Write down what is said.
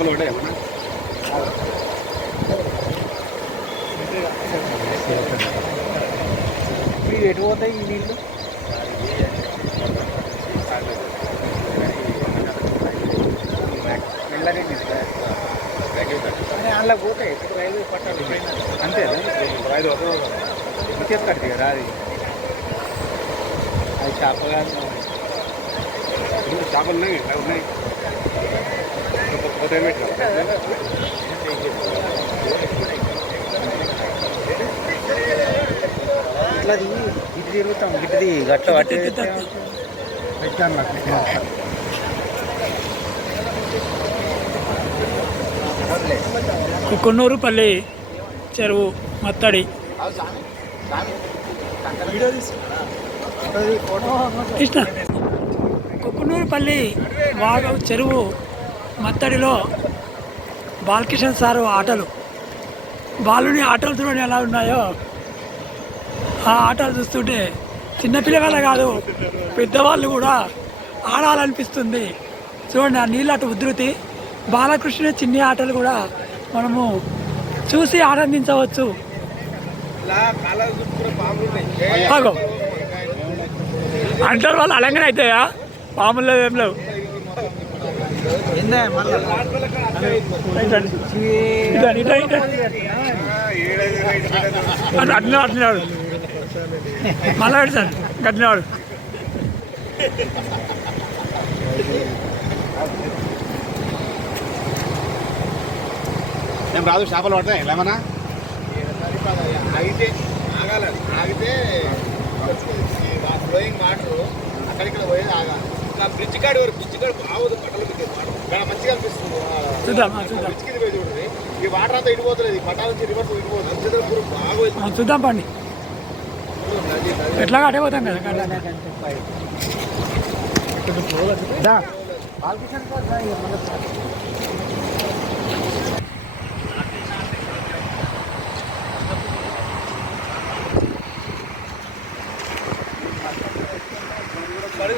చేపలు పడ్డాయి ఏమన్నా ఎటు పోతాయి ఈ నీళ్ళు? అందులో పోతాయి రైల్వే పట్టాలి అంతే ఇచ్చేస్తాడు కదా అది అది చేపలు చేపలు ఉన్నాయి ఉన్నాయి ఇట్లా ఇటు తిరుగుతాం గిట్టుది గట్ల పట్టి కొన్నూరుపల్లి చెరువు మత్తడి కృష్ణ కొన్నూరుపల్లి వాగ చెరువు మత్తడిలో బాలకిషన్ సారు ఆటలు బాలుని ఆటలు చూడండి ఎలా ఉన్నాయో. ఆ ఆటలు చూస్తుంటే చిన్నపిల్లల కాదు పెద్దవాళ్ళు కూడా ఆడాలనిపిస్తుంది. చూడండి ఆ నీళ్ళటు ఉధృతి, బాలకృష్ణ చిన్ని ఆటలు కూడా మనము చూసి ఆనందించవచ్చు. అంటారు వాళ్ళు అలంకరణ అవుతాయా పాముల్లో ఏం లేవు. అట్టినాడు మళ్ళా సార్ కట్టినాడు. ఏం రాదు చేపలు పడతాయి ఏమన్నా ఆగితే ఆగితే ఫ్లోయింగ్ వాటర్ అక్కడిక్కడ పోయేది ఆగాలి. బ్రిడ్జ్ కాడ బ్రిడ్జ్ కాడ బాగుంది పట్టలు ఇక్కడ మంచిగా అనిపిస్తుంది. బ్రిడ్జ్ కింద పోయి చూడండి ఈ వాటర్ అంతా ఇడిపోతుంది పట్టాల నుంచి రివర్స్ ఇడిపోతుంది బాగా చూద్దాం పండి ఎట్లా అటే పోతాం కదా. Sorry,